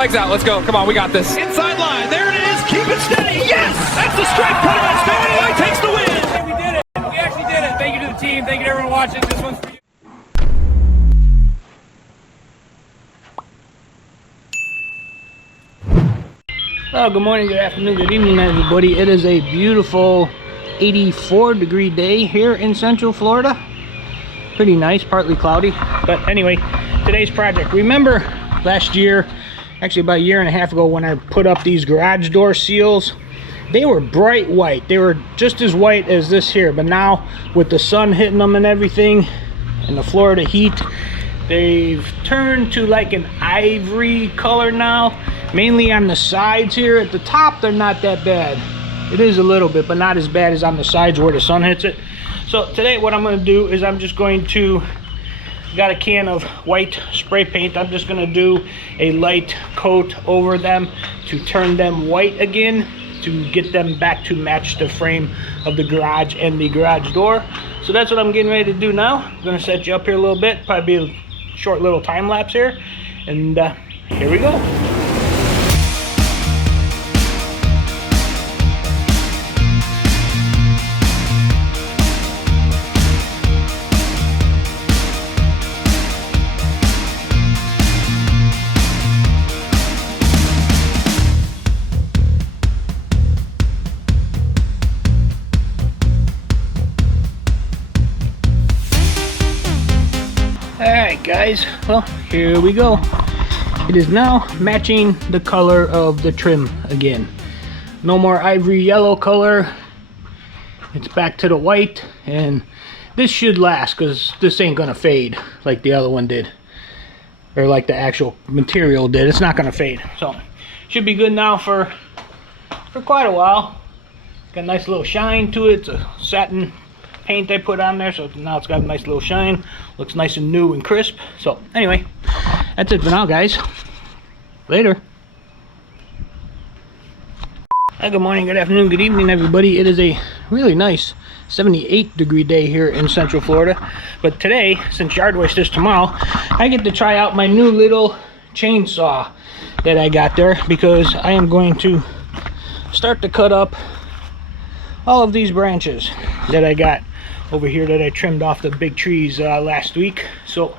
Legs out, let's go. Come on, we got this. Inside line, there it is. Keep it steady. Yes! That's the strike. Put him on steady. He takes the win. Hey, we did it. We actually did it. Thank you to the team. Thank you to everyone watching. This one's for you. Well, good morning, good afternoon, good evening, everybody. It is a beautiful 84-degree day here in Central Florida. Pretty nice, partly cloudy. But anyway, today's project. Remember last year, actually about a year and a half ago, when I put up these garage door seals? They were bright white. They were just as white as this here. But now, with the sun hitting them and everything, and the Florida heat, they've turned to like an ivory color now. Mainly on the sides here. At the top, they're not that bad. It is a little bit, but not as bad as on the sides where the sun hits it. So today what I'm going to do is I'm just going to, got a can of white spray paint. I'm just going to do a light coat over them to turn them white again, to get them back to match the frame of the garage and the garage door. So that's what I'm getting ready to do now. I'm going to set you up here a little bit, probably be a short little time lapse here, and here we go. Alright guys, well, here we go. It is now matching the color of the trim again. No more ivory yellow color. It's back to the white, and this should last because this ain't gonna fade like the other one did, or like the actual material did. It's not gonna fade, so should be good now for quite a while. Got a nice little shine to it. It's a satin paint I put on there, so now it's got a nice little shine. Looks nice and new and crisp. So anyway, that's it for now, guys. Later. Good morning, good afternoon, good evening, everybody. It is a really nice 78-degree day here in Central Florida. But today, since yard waste is tomorrow, I get to try out my new little chainsaw that I got there, because I am going to start to cut up all of these branches that I got over here that I trimmed off the big trees last week. So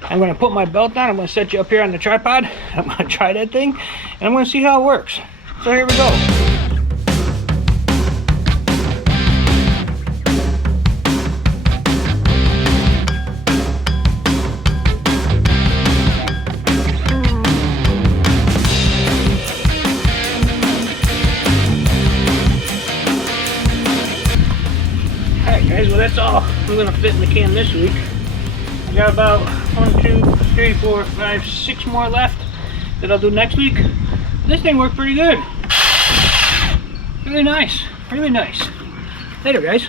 I'm going to put my belt on. I'm going to set you up here on the tripod. I'm going to try that thing, and I'm going to see how it works. So here we go. Well, that's all I'm going to fit in the can this week. I got about 1, 2, 3, 4, 5, 6 more left that I'll do next week. This thing worked pretty good. Really nice. Really nice. Later, guys.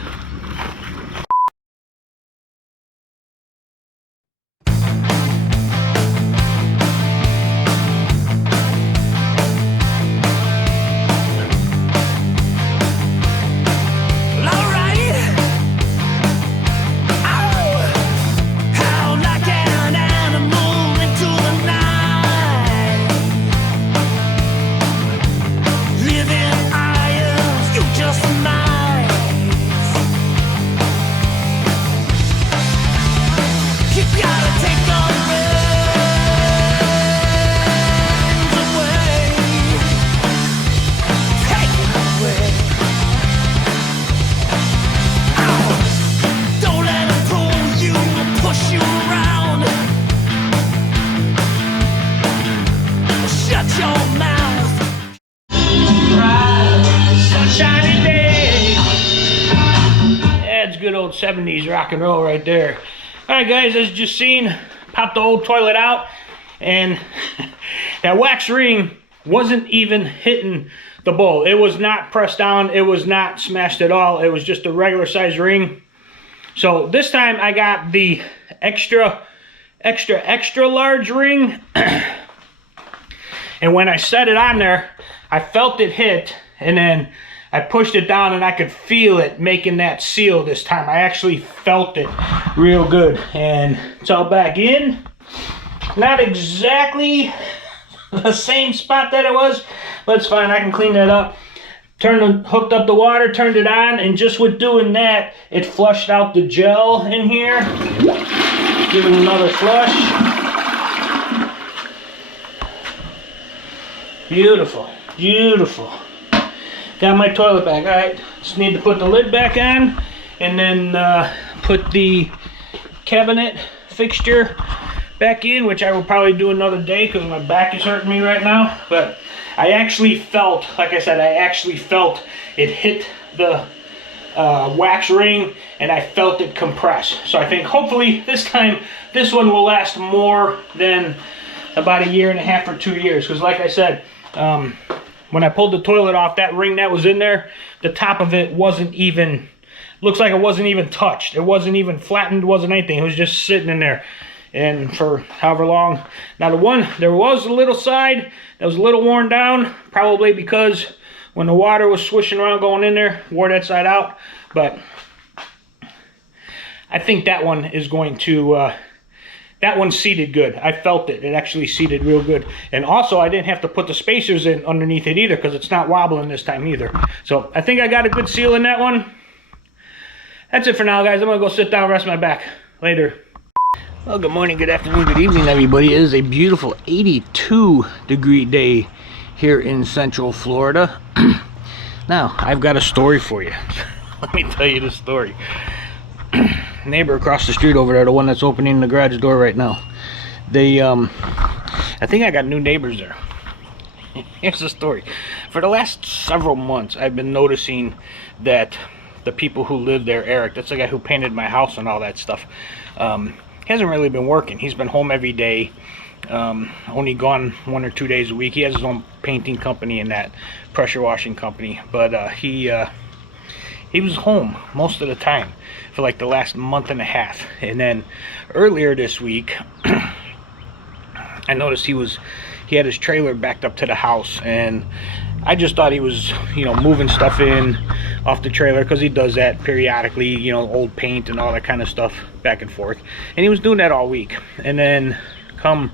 Good old 70s rock and roll right there. All right, guys, as you just seen, popped the old toilet out, and that wax ring wasn't even hitting the bowl. It was not pressed down. It was not smashed at all. It was just a regular size ring. So this time I got the extra large ring. And when I set it on there, I felt it hit, and then I pushed it down and I could feel it making that seal this time. I actually felt it real good. And it's all back in. Not exactly the same spot that it was, but it's fine. I can clean that up. Hooked up the water, turned it on, and just with doing that, it flushed out the gel in here. Give it another flush. Beautiful, beautiful. Got my toilet back. All right, just need to put the lid back on, and then put the cabinet fixture back in, which I will probably do another day because my back is hurting me right now. But I actually felt, like I said, I actually felt it hit the wax ring, and I felt it compress. So I think hopefully this time, this one will last more than about 1.5 or 2 years. Because like I said, when I pulled the toilet off, that ring that was in there, the top of it wasn't even, looks like it wasn't even touched. It wasn't even flattened, wasn't anything. It was just sitting in there. And for however long. Now the one, there was a little side that was a little worn down, probably because when the water was swishing around going in there, wore that side out. But I think that one is going to, that one seated good. I felt it. It actually seated real good. And also I didn't have to put the spacers in underneath it either because it's not wobbling this time either. So I think I got a good seal in that one. That's it for now, guys. I'm going to go sit down and rest my back. Later. Well, good morning, good afternoon, good evening, everybody. It is a beautiful 82-degree day here in Central Florida. Now, I've got a story for you. Let me tell you the story. Neighbor across the street over there, the one that's opening the garage door right now. They, I think I got new neighbors there. Here's the story. For the last several months, I've been noticing that the people who live there, Eric, that's the guy who painted my house and all that stuff, hasn't really been working. He's been home every day, only gone 1 or 2 days a week. He has his own painting company and that pressure washing company, but he was home most of the time for like the last month and a half. And then earlier this week, I noticed he had his trailer backed up to the house, and I just thought he was, you know, moving stuff in off the trailer because he does that periodically, you know, old paint and all that kind of stuff back and forth. And he was doing that all week. And then come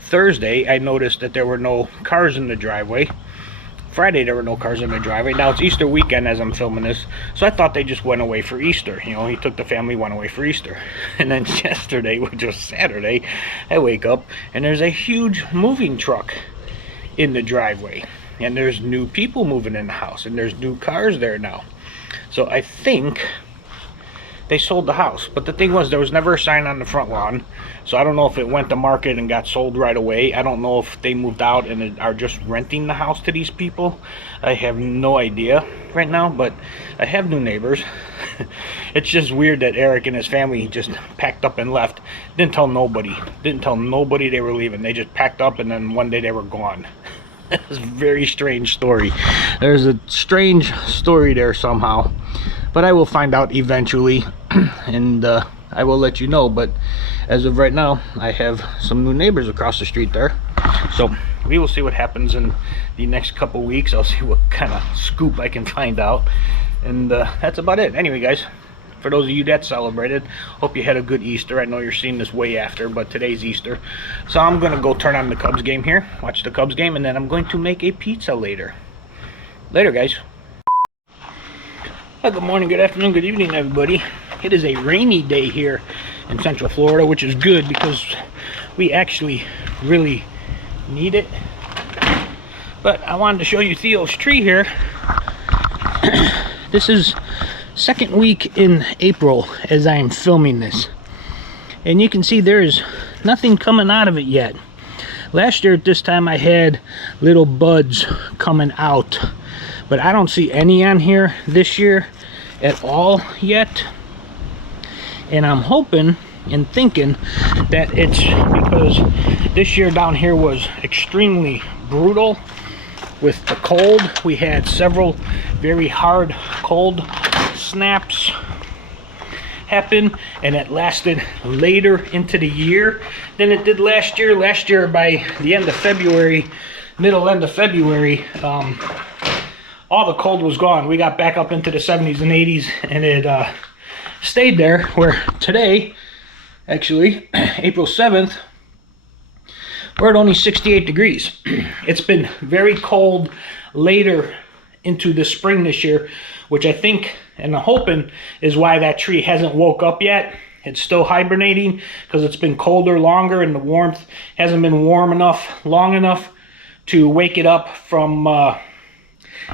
Thursday, I noticed that there were no cars in the driveway. Friday, there were no cars in the driveway. Now it's Easter weekend as I'm filming this, so I thought they just went away for Easter. You know, he took the family, went away for Easter. And then yesterday, which was Saturday, I wake up and there's a huge moving truck in the driveway. And there's new people moving in the house, and there's new cars there now. So I think they sold the house. But the thing was, there was never a sign on the front lawn. So I don't know if it went to market and got sold right away. I don't know if they moved out and are just renting the house to these people. I have no idea right now, but I have new neighbors. It's just weird that Eric and his family just packed up and left. Didn't tell nobody. Didn't tell nobody they were leaving. They just packed up and then one day they were gone. It's a very strange story. There's a strange story there somehow, but I will find out eventually, and I will let you know. But as of right now, I have some new neighbors across the street there, so we will see what happens in the next couple weeks. I'll see what kind of scoop I can find out, and that's about it. Anyway, guys, for those of you that celebrated, hope you had a good Easter. I know you're seeing this way after, but today's Easter. So I'm going to go turn on the Cubs game here, watch the Cubs game, and then I'm going to make a pizza later. Later, guys. Well, good morning, good afternoon, good evening, everybody. It is a rainy day here in Central Florida, which is good because we actually really need it. But I wanted to show you Theo's tree here. This is second week in April as I'm filming this, and you can see there's nothing coming out of it yet. Last year at this time I had little buds coming out, but I don't see any on here this year at all yet. And I'm hoping and thinking that it's because this year down here was extremely brutal with the cold. We had several very hard cold snaps happen, and it lasted later into the year than it did last year. Last year, by the end of February, end of February, all the cold was gone. We got back up into the 70s and 80s, and it stayed there, where today, actually, April 7th, we're at only 68 degrees. It's been very cold later into the spring this year, which I think and I'm hoping is why that tree hasn't woke up yet. It's still hibernating because it's been colder longer and the warmth hasn't been warm enough, long enough to wake it up from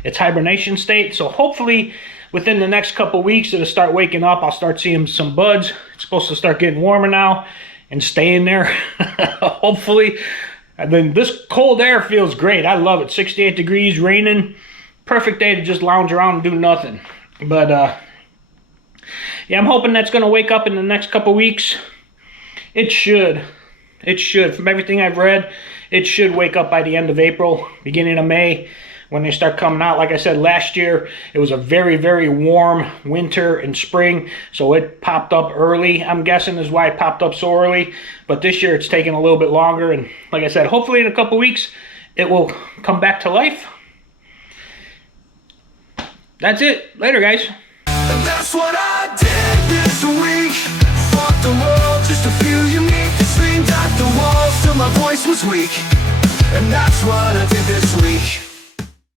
its hibernation state. So hopefully within the next couple weeks it'll start waking up. I'll start seeing some buds. It's supposed to start getting warmer now and staying there, hopefully. And then this cold air feels great. I love it. 68 degrees, raining. Perfect day to just lounge around and do nothing. But yeah, I'm hoping that's going to wake up in the next couple weeks. It should. It should. From everything I've read, it should wake up by the end of April, beginning of May, when they start coming out. Like I said, last year, it was a very, very warm winter and spring, so it popped up early, I'm guessing is why it popped up so early. But this year, it's taking a little bit longer, and like I said, hopefully in a couple weeks, it will come back to life. That's it. Later, guys. And that's what I did this week. Fought the world just to feel unique. Screamed at the walls till my voice was weak. And that's what I did this week.